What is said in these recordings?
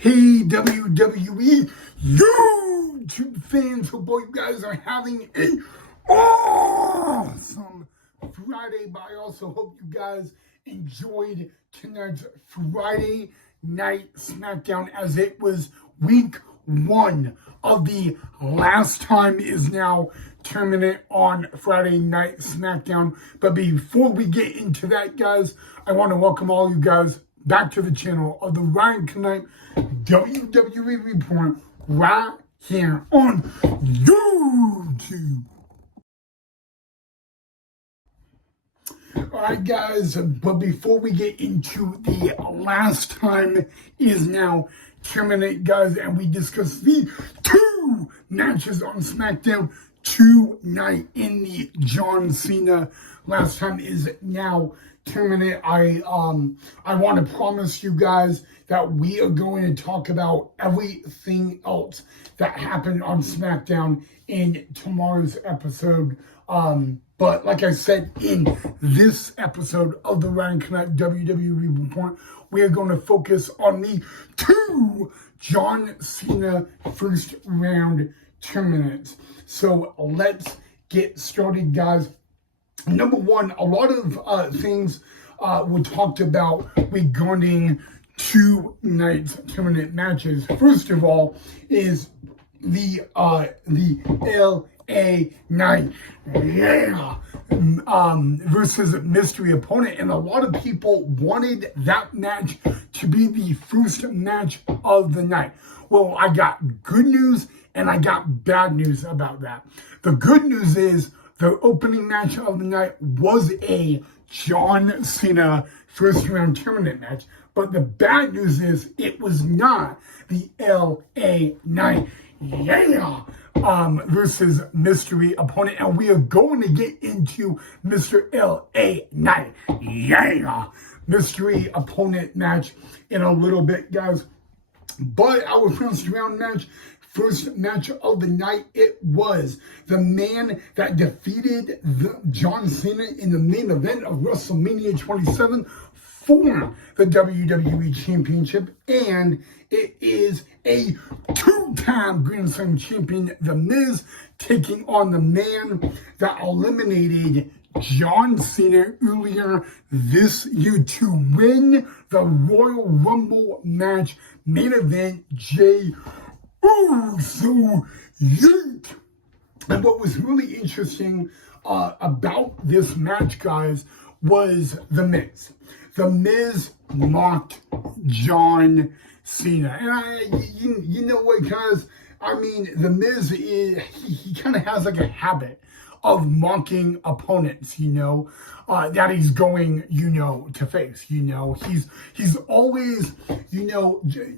Hey WWE YouTube fans, hope all you guys are having an awesome Friday, but I also hope you guys enjoyed tonight's Friday Night SmackDown as it was week one of the Last Time Is Now tournament on Friday Night SmackDown. But before we get into that, guys, I want to welcome all you guys back to the channel of the Ryder Knight WWE Report right here on YouTube. Alright guys, but before we get into the Last Time Is Now tournament, guys, and we discuss the two matches on SmackDown tonight in the John Cena Last Time Is Now tournament, I want to promise you guys that we are going to talk about everything else that happened on SmackDown in tomorrow's episode. But like I said, in this episode of the Ryder Knight WWE Report, we are going to focus on the two John Cena first round tournaments. So let's get started, guys. Number one, a lot of things were talked about regarding two nights tournament matches. First of all, is the LA Knight, versus mystery opponent, and a lot of people wanted that match to be the first match of the night. Well, I got good news and I got bad news about that. The good news is the opening match of the night was a John Cena first round tournament match, but the bad news is it was not the LA Knight versus mystery opponent, and we are going to get into Mr. LA Knight mystery opponent match in a little bit, guys. But our first match of the night, it was the man that defeated John Cena in the main event of WrestleMania 27 for the WWE Championship, and it is a two-time Grand Slam champion, The Miz, taking on the man that eliminated John Cena earlier this year to win the Royal Rumble match main event, Jey Uso. And what was really interesting about this match, guys, was The Miz. The Miz mocked John Cena. And you know what, guys? I mean, The Miz, he kind of has like a habit of mocking opponents, that he's going, to face, He's always,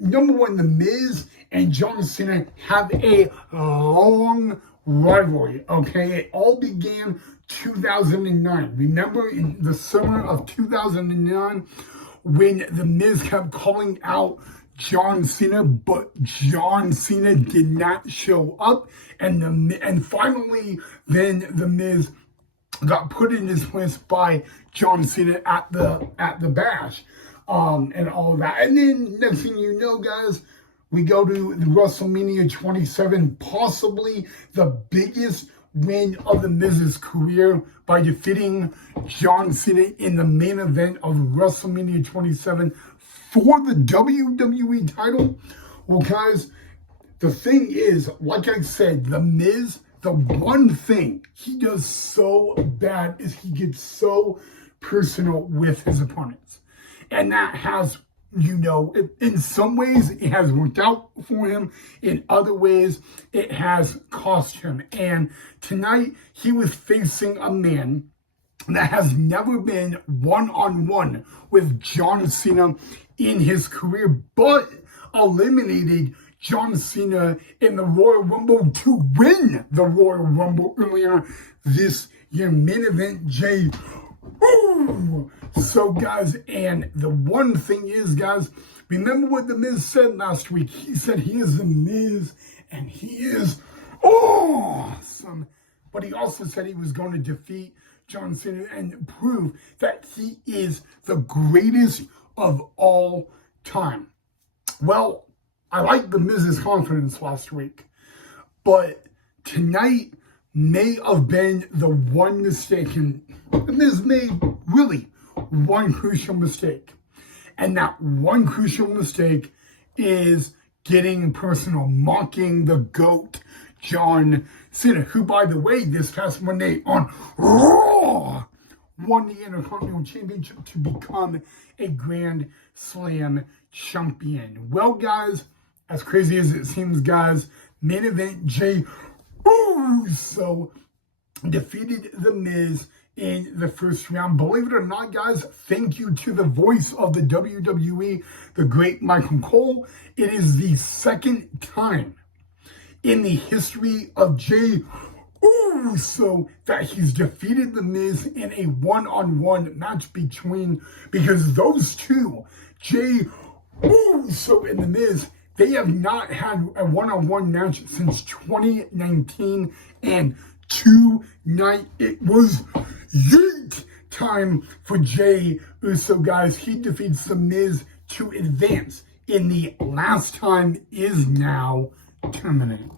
number one, The Miz and John Cena have a long rivalry, okay? It all began 2009. Remember in the summer of 2009 when The Miz kept calling out John Cena, but John Cena did not show up, and finally then The Miz got put in his place by John Cena at the Bash, and all of that. And then next thing you know, guys, we go to the WrestleMania 27, possibly the biggest win of The Miz's career by defeating John Cena in the main event of WrestleMania 27 for the WWE title. Well, guys, the thing is, like I said, The Miz, the one thing he does so bad is he gets so personal with his opponents. And that has, in some ways it has worked out for him. In other ways, it has cost him. And tonight, he was facing a man that has never been one-on-one with John Cena in his career, but eliminated John Cena in the Royal Rumble to win the Royal Rumble earlier this year. Main event, Jey. So, guys, and the one thing is, guys, remember what The Miz said last week. He said he is The Miz, and he is awesome. But he also said he was going to defeat John Cena and prove that he is the greatest of all time. Well, I liked the Miz's confidence last week. But tonight may have been the one mistake, and the Miz made really one crucial mistake. And that one crucial mistake is getting personal, mocking the GOAT, John Cena, who, by the way, this past Monday on Raw, won the Intercontinental Championship to become a Grand Slam champion. Well, guys, as crazy as it seems, guys, main event Jey Uso defeated The Miz in the first round. Believe it or not, guys, thank you to the voice of the WWE, the great Michael Cole. It is the second time in the history of Jey Uso that he's defeated The Miz in a one-on-one match because those two, Jey Uso and The Miz, they have not had a one-on-one match since 2019, and tonight it was yeet time for Jey Uso, guys. He defeats The Miz to advance in the last time is now tournament.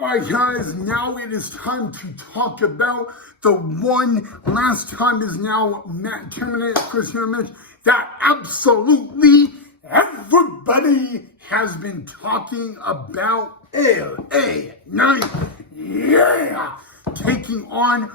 Alright, guys, now it is time to talk about the one last time is now tournament, Christian match that absolutely everybody has been talking about. LA Knight, yeah, taking on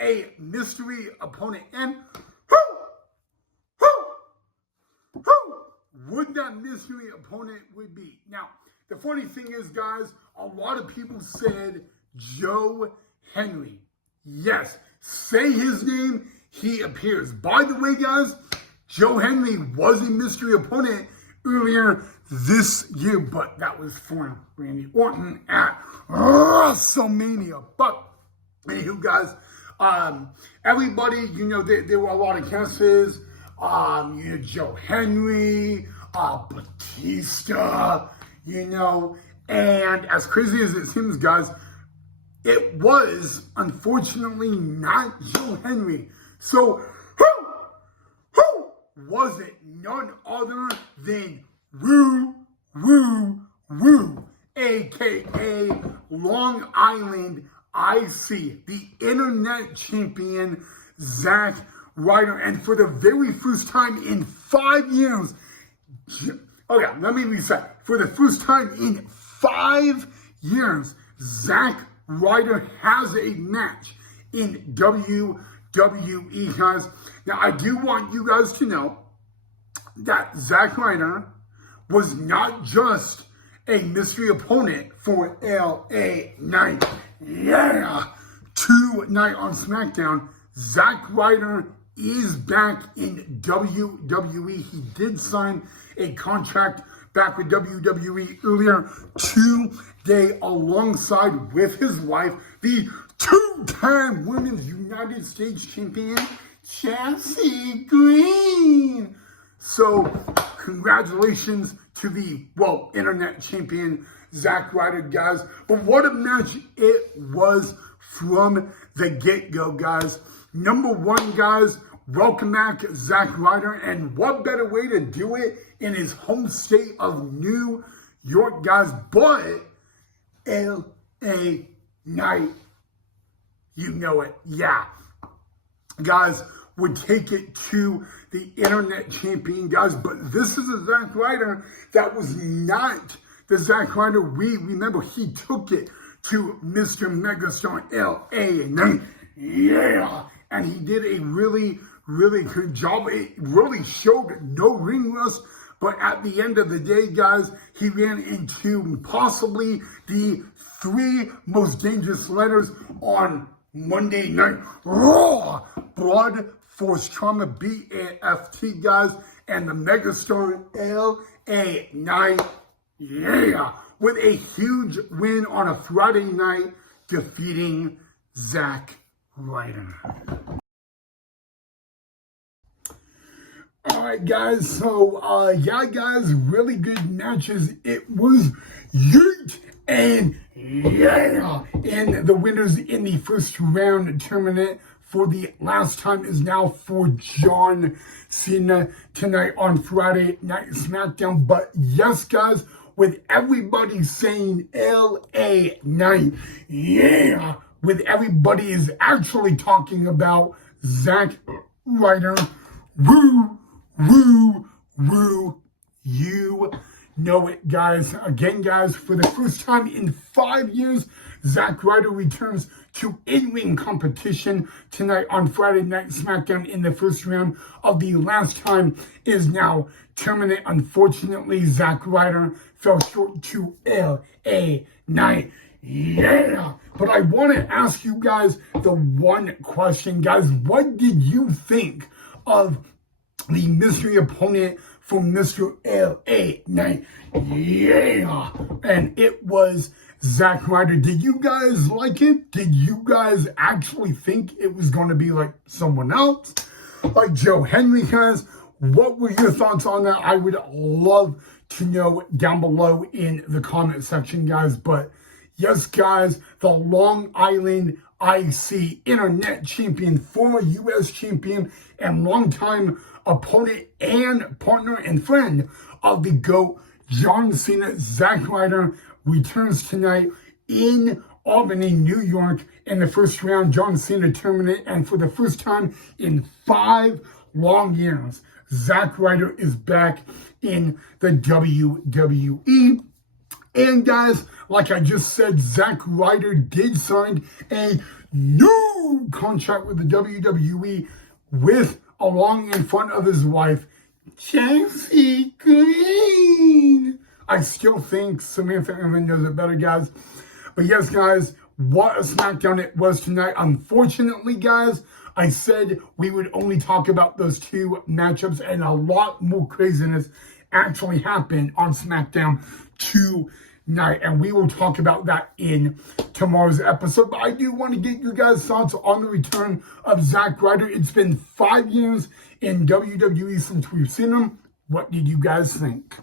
a mystery opponent, and who would that mystery opponent would be? Now, the funny thing is, guys, a lot of people said Joe Henry. Yes, say his name, he appears. By the way, guys, Joe Henry was a mystery opponent earlier this year, but that was for Randy Orton at WrestleMania. But anywho, guys, everybody, there were a lot of guesses. Joe Henry, Batista, and as crazy as it seems, guys, it was unfortunately not Joe Henry. So who was it? None other than aka Long Island IC, the internet champion, Zack Ryder. And for the very first time in 5 years, let me reset. For the first time in 5 years, Zack Ryder has a match in WWE, guys. Now, I do want you guys to know that Zack Ryder was not just a mystery opponent for LA Knight. Yeah! Tonight on SmackDown, Zack Ryder is back in WWE. He did sign a contract back with WWE earlier today alongside with his wife, the two-time Women's United States Champion, Chelsea Green. So, congratulations to the, internet champion, Zack Ryder, guys. But what a match it was from the get-go, guys. Number one, guys, welcome back, Zack Ryder. And what better way to do it in his home state of New York, guys, but LA Knight. You know it, yeah. Guys, would take it to the internet champion, guys. But this is a Zack Ryder that was not the Zack Ryder we remember. He took it to Mr. Megastar LA Knight. Yeah. And he did a really, really good job. It really showed no ring rust. But at the end of the day, guys, he ran into possibly the 3 most dangerous letters on Monday Night Raw. Blood, Force Trauma, BAFT, guys, and the Megastar LA Knight, yeah, with a huge win on a Friday night, defeating Zack Ryder. All right, guys, so, guys, really good matches. It was yeet and yeah, and the winners in the first round tournament for the last time is now for John Cena tonight on Friday Night SmackDown. But yes, guys, with everybody saying LA Knight, yeah, with everybody is actually talking about Zack Ryder. Woo, woo, woo, you know it, guys. Again, guys, for the first time in 5 years, Zack Ryder returns to in-ring competition tonight on Friday Night SmackDown in the first round of the last time is now terminate. Unfortunately, Zack Ryder fell short to LA Knight. Yeah, but I want to ask you guys the one question, guys. What did you think of the mystery opponent for Mr. LA Knight? Yeah, and it was Zack Ryder. Did you guys like it? Did you guys actually think it was going to be like someone else, like Joe Henry, guys? What were your thoughts on that? I would love to know down below in the comment section, guys. But yes, guys, the Long Island IC Internet Champion, former U.S. Champion, and longtime opponent and partner and friend of the GOAT, John Cena, Zack Ryder, returns tonight in Albany, New York, in the first round. John Cena terminated, and for the first time in 5 long years, Zack Ryder is back in the WWE. And guys, like I just said, Zack Ryder did sign a new contract with the WWE with along in front of his wife, Chelsea Green. I still think Samantha Irvin knows it better, guys. But yes, guys, what a SmackDown it was tonight. Unfortunately, guys, I said we would only talk about those 2 matchups, and a lot more craziness actually happened on SmackDown tonight, and we will talk about that in tomorrow's episode. But I do want to get you guys' thoughts on the return of Zack Ryder. It's been 5 years in WWE since we've seen him. What did you guys think?